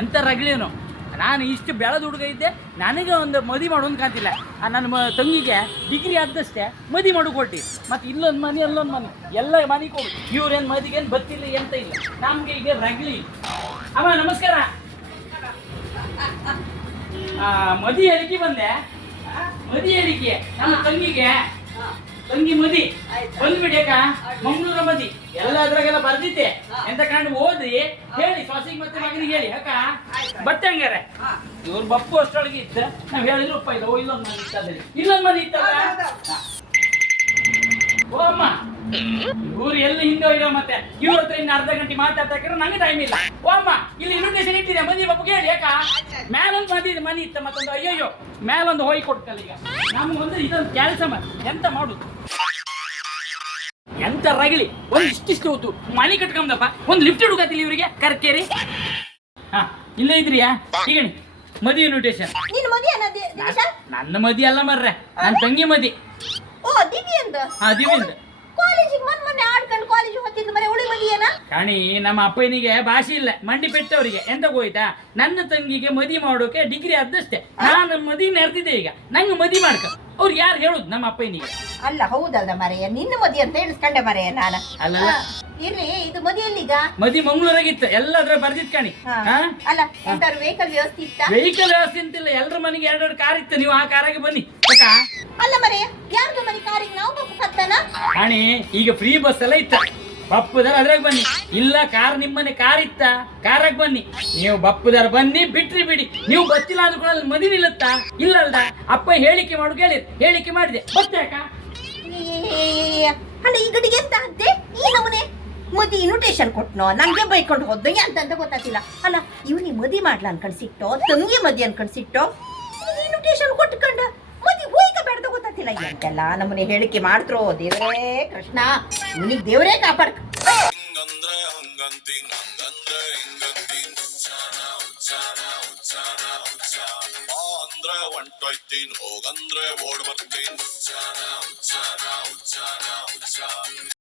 ಎಂತ ರಗಳೇನು ನಾನು ಇಷ್ಟು ಬೆಳೆದ ಹುಡುಗ ಇದ್ದೆ, ನನಗೆ ಒಂದು ಮದಿ ಮಾಡೋದು ಕಾಂತಿಲ್ಲ. ನನ್ನ ತಂಗಿಗೆ ಡಿಗ್ರಿ ಆದಷ್ಟೇ ಮದಿ ಮಾಡು ಕೊಟ್ಟು, ಮತ್ತು ಇಲ್ಲೊಂದು ಮನೆ ಅಲ್ಲೊಂದು ಮನೆ ಎಲ್ಲ ಮನೆ ಕೊಡು. ಇವ್ರೇನು ಮದಿಗೇನು ಬತ್ತಿಲ್ಲ ಎಂತ ಇಲ್ಲ, ನಮಗೆ ಈಗ ರಗಳಿ. ಅಮ್ಮ ನಮಸ್ಕಾರ. ಮದಿ ಹೇಳಿಕೆ ಬಂದೆ, ಮದಿ ಹೇಳಿಕೆ ನಮ್ಮ ತಂಗಿಗೆ. ತಂಗಿ ಮದಿ ಬಂದ್ಬಿಡಿ ಅಕ್ಕ, ಮಂಗಳೂರ ಮದಿ ಎಲ್ಲ ಅದ್ರಾಗೆಲ್ಲ ಬರ್ದಿದ್ದೆ. ಎಂತ ಕಾಂಡು ಓದಿ ಹೇಳಿ ಸೊಸಿಗೆ ಮತ್ತೆ ಮಗನಿಗೆ ಹೇಳಿ ಅಕ್ಕ ಬಟ್ಟೆ ಹಂಗಾರೆ. ಇವ್ರ ಬಪ್ಪು ಅಷ್ಟೊಳಗೆ ಇತ್ತ, ನಾವ್ ಹೇಳಿದ್ರು ಉಪ್ಪ ಇಲ್ಲ. ಓ ಇಲ್ಲೊಂದು ಮನೆ ಇತ್ತದಲ್ಲಿ, ಇಲ್ಲೊಂದು ಮನೆ ಇತ್ತಲ್ಲ. ಓ ಅಮ್ಮ, ಇವ್ರು ಎಲ್ಲಿ ಹಿಂದೆ ಇರೋ ಮತ್ತೆ ಇವ್ರ ಹತ್ರ ಇನ್ನು ಅರ್ಧ ಗಂಟೆ ಮಾತಾಡ್ತಾಕ್ರೆ ನಂಗೆ ಟೈಮ್ ಇಲ್ಲ. ಓ ಅಮ್ಮ, ಇಲ್ಲಿ ಇನ್ವಿಟೇಷನ್ ಇಟ್ಟಿದೆ ಮದಿ ಬಪ್ಪು ಹೇಳಿ ಅಕ್ಕ. ಮೇಲೊಂದು ಮನೆ ಇತ್ತ, ಮತ್ತೊಂದು ಅಯ್ಯಯ್ಯೋ ಮೇಲೊಂದು ಹೋಗಿ ಕೊಡ್ತಲ್ಲ. ಈಗ ನಮ್ಗೊಂದು ಇದೊಂದು ಕೆಲಸ ಮಾಡಿ ಎಂತ ಮಾಡುದು, ಎಂತ ರಗಳಿ. ಒಂದು ಇಷ್ಟಿಷ್ಟು ಹೊತ್ತು ಮನೆ ಕಟ್ಕೊಂಡಪ್ಪ, ಒಂದು ಲಿಫ್ಟ್ ಹುಡುಕತಿಲ್ಲ ಇವರಿಗೆ ಕರ್ಕೇರಿ. ಹಾ ಇಲ್ಲೇ ಇದ್ರಿಯಾ? ಈಗ ಮದಿ ಇನ್ವಿಟೇಷನ್. ನನ್ನ ಮದಿ ಅಲ್ಲ ಮರ್ರೆ, ನನ್ನ ತಂಗಿ ಮದಿ. ಹಾ ದಿವ್ಯಂದ ಕಾಣಿ. ನಮ್ಮ ಅಪ್ಪನಿಗೆ ಭಾಷೆ ಇಲ್ಲ, ಮಂಡಿ ಪೆಟ್ಟವರಿಗೆ ಎಂತ ಹೋಯ್ತಾ, ನನ್ನ ತಂಗಿಗೆ ಮದಿ ಮಾಡೋಕೆ ಡಿಗ್ರಿ ಆದಷ್ಟೇ. ನಾನು ಮದಿ ನೆರೆದಿದ್ದೆ, ಈಗ ನಂಗೆ ಮದಿ ಮಾಡ್ಕ ಅವ್ರು ಯಾರು ಹೇಳುದು ನಮ್ಮ ಅಪ್ಪನಿಗೆ? ಅಲ್ಲ ಹೌದಲ್ಲ ಮರೆಯ, ನಿನ್ನ ಮದಿ ಅಂತ ಹೇಳಿಸ್ಕೊಂಡೆ ಮರೆಯ ನಾನು. ಅಲ್ಲ ಇರ್ಲಿ, ಇದು ಮದಿ ಎಲ್ಲಿಗ? ಮದಿ ಮಂಗಳೂರಾಗಿತ್ತು, ಎಲ್ಲದ್ರ ಬರ್ದಿತ್ ಕಾಣಿ. ಅಲ್ಲ ಎಂತಾರು ವೆಹಿಕಲ್ ವ್ಯವಸ್ಥೆ ಇತ್ತ? ವೆಹಿಕಲ್ ವ್ಯವಸ್ಥೆ ಅಂತಿಲ್ಲ, ಎಲ್ರ ಮನೆಗೆ ಎರಡೆರಡು ಕಾರ್ ಇತ್ತು. ನೀವು ಆ ಕಾರಾಗೆ ಬನ್ನಿ. ಅಲ್ಲ ಮರೆಯ, ಯಾರ್ದು ಮನೆ ಕಾರಿಗೆ ನಾವು ಬಪ್ಪು ಕತ್ತಾನ? ಕಾಣಿ ಈಗ ಫ್ರೀ ಬಸ್ ಎಲ್ಲ ಇತ್ತ, ಬಪ್ಪುದಾರ ಅದ್ರಾಗ ಬನ್ನಿ. ಇಲ್ಲ ಕಾರ್ ನಿಮ್ಮನೆ ಕಾರ್ ಇತ್ತ, ಕಾರಾಗ ಬನ್ನಿ. ನೀವು ಬಪ್ಪುದಾರ ಬನ್ನಿ, ಬಿಟ್ರಿ ಬಿಡಿ. ನೀವು ಗೊತ್ತಿಲ್ಲ ಅಂದ್ರೂ ಕೂಡ ಅಲ್ಲಿ ಮದಿ ನಿಲ್ಲುತ್ತಾ? ಇಲ್ಲಲ್ದ ಅಪ್ಪ ಹೇಳಿಕೆ ಮಾಡು ಕೇಳಿರ್, ಹೇಳಿಕೆ ಮಾಡಿದೆ ಬರ್ತೇ ಅಕ್ಕ. ಅಲ್ಲ ಈ ಗಡಿಗೆ ಎಂತ ಅಂತೆ ಈ ನಮೂನೆ ಮದಿ ಇನ್ವಿಟೇಷನ್ ಕೊಟ್ನೋ, ನಂಗೆ ಬೈಕೊಂಡು ಹೋದ್ನೋ ಅಂತ ಗೊತ್ತಾಗ್ತಿಲ್ಲ. ಅಲ್ಲ ಇವನಿ ಮದಿ ಮಾಡ್ಲ ಅನ್ಕೊಂಡ್ಸಿಟ್ಟೋ, ತಂಗಿ ಮದಿ ಅನ್ಕೊಂಡ್ಸಿಟ್ಟೋ, ಇನ್ವಿಟೇಷನ್ ಕೊಟ್ಕೊಂಡ ಮದಿ ಹೋಯ್ಕ ಬೇಡ್ದ ಗೊತ್ತಾಗ್ತಿಲ್ಲ. ಎಂತೆಲ್ಲ ನಮ್ಮನೆ ಹೇಳಿಕೆ ಮಾಡ್ತ್ರೋ ದೇವರೇ ಕೃಷ್ಣ, ಇವನಿಗೆ ದೇವರೇ ಕಾಪಾಡ್ಕ. ಹೋಗಂದ್ರೆ ಓಡ್ ಬರ್ತೀನಿ.